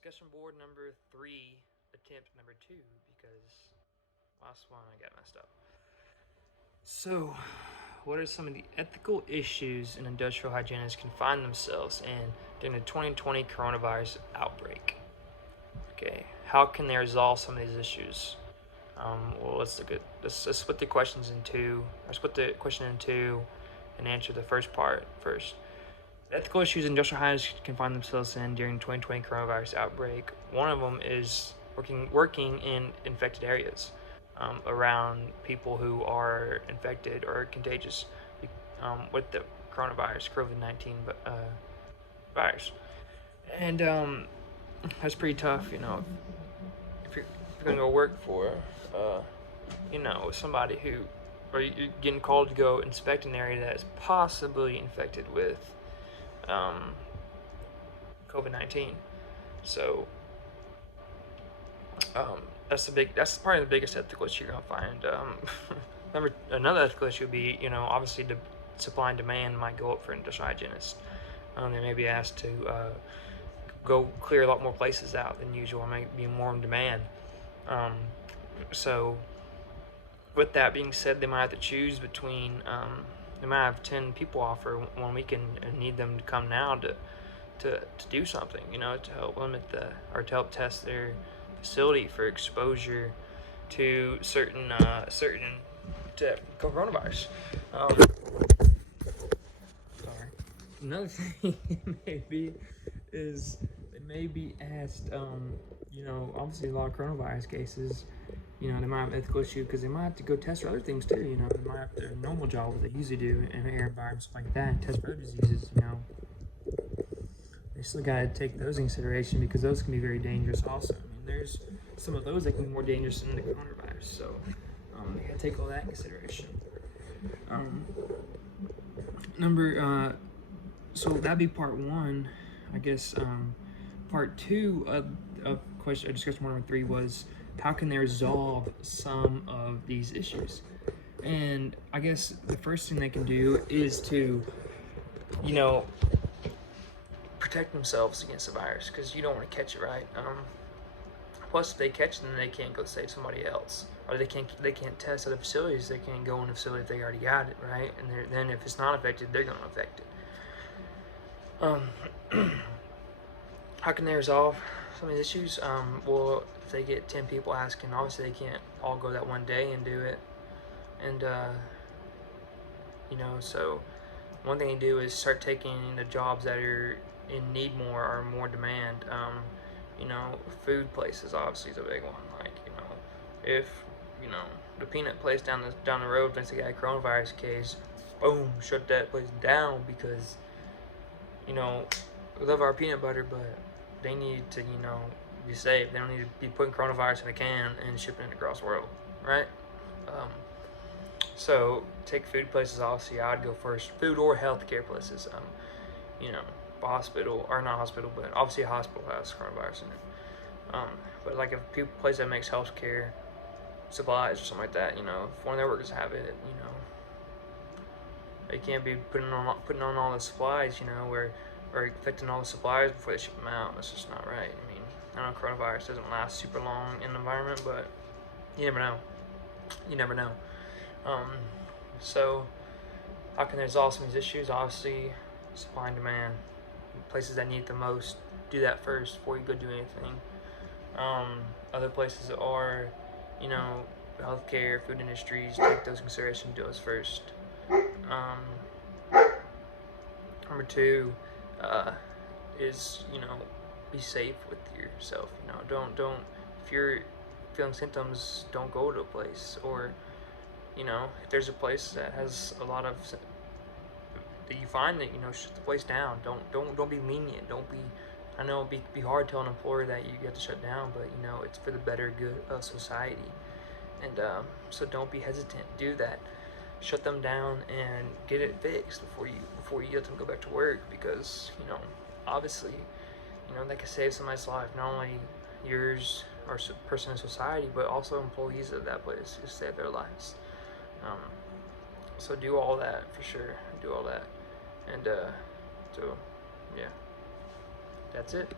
discussion board number 3, attempt number 2, because last one I got messed up. So, what are some of the ethical issues an industrial hygienist can find themselves in during the 2020 coronavirus outbreak? Okay, how can they resolve some of these issues? Well, let's split the questions in two. I split the question in two, and answer the first part first. The ethical issues industrial hygienists can find themselves in during 2020 coronavirus outbreak. One of them is working in infected areas, around people who are infected or contagious with the coronavirus, COVID-19 virus, and that's pretty tough. If you're gonna go work for, somebody who, or you're getting called to go inspect an area that is possibly infected with COVID-19. So that's probably the biggest ethical issue you're gonna find. Another ethical issue would be, obviously the supply and demand might go up for industrial hygienists. They may be asked to go clear a lot more places out than usual. It might be more in demand. So with that being said, they might have to choose between, they might have 10 people offer one week and need them to come now to do something, to help limit or to help test their facility for exposure to certain to coronavirus. Sorry. Another thing maybe is they may be asked, obviously a lot of coronavirus cases, they might have an ethical issue because they might have to go test for other things too. They might have their normal job, what they usually do in air environments like that, and test for other diseases. They still got to take those in consideration because those can be very dangerous also. There's some of those that can be more dangerous than the coronavirus, so they got to take all that in consideration. So that'd be part one. I guess part two of discussion number 3 was how can they resolve some of these issues? And I guess the first thing they can do is to, protect themselves against the virus, because you don't want to catch it, right? Plus, if they catch it, then they can't go save somebody else, or they can't test other facilities. They can't go in the facility if they already got it, right? And then if it's not affected, they're going to affect it. How can they resolve some of these issues? Well, if they get 10 people asking, obviously they can't all go that one day and do it. And, so one thing to do is start taking the jobs that are in need more or more demand. Food places obviously is a big one. Like, if, the peanut place down the road thinks they got a coronavirus case, boom, shut that place down because, we love our peanut butter, but they need to, be safe. They don't need to be putting coronavirus in a can and shipping it across the world, right? So take food places, obviously I would go first. Food or healthcare places. Hospital, or not hospital, but obviously a hospital has coronavirus in it. But like a place that makes healthcare supplies or something like that, if one of their workers have it, they can't be putting on all the supplies, or infecting all the supplies before they ship them out. That's just not right. I know coronavirus doesn't last super long in the environment, but you never know. So how can they resolve some of these issues? Obviously, supply and demand. Places that need it the most, do that first before you go do anything. Other places are, healthcare, food industries, take those in consideration, do those first. Number 2 is, be safe with yourself. Don't if you're feeling symptoms, don't go to a place. Or, if there's a place that has a lot of that you find that, shut the place down. Don't be lenient. I know it'd be hard to tell an employer that you have to shut down, but it's for the better good of society. And so don't be hesitant. Do that. Shut them down and get it fixed before you let them go back to work, because obviously that could save somebody's life, not only yours or person in society, but also employees of that place. Just save their lives. So do all that for sure. Do all that. And so yeah, that's it.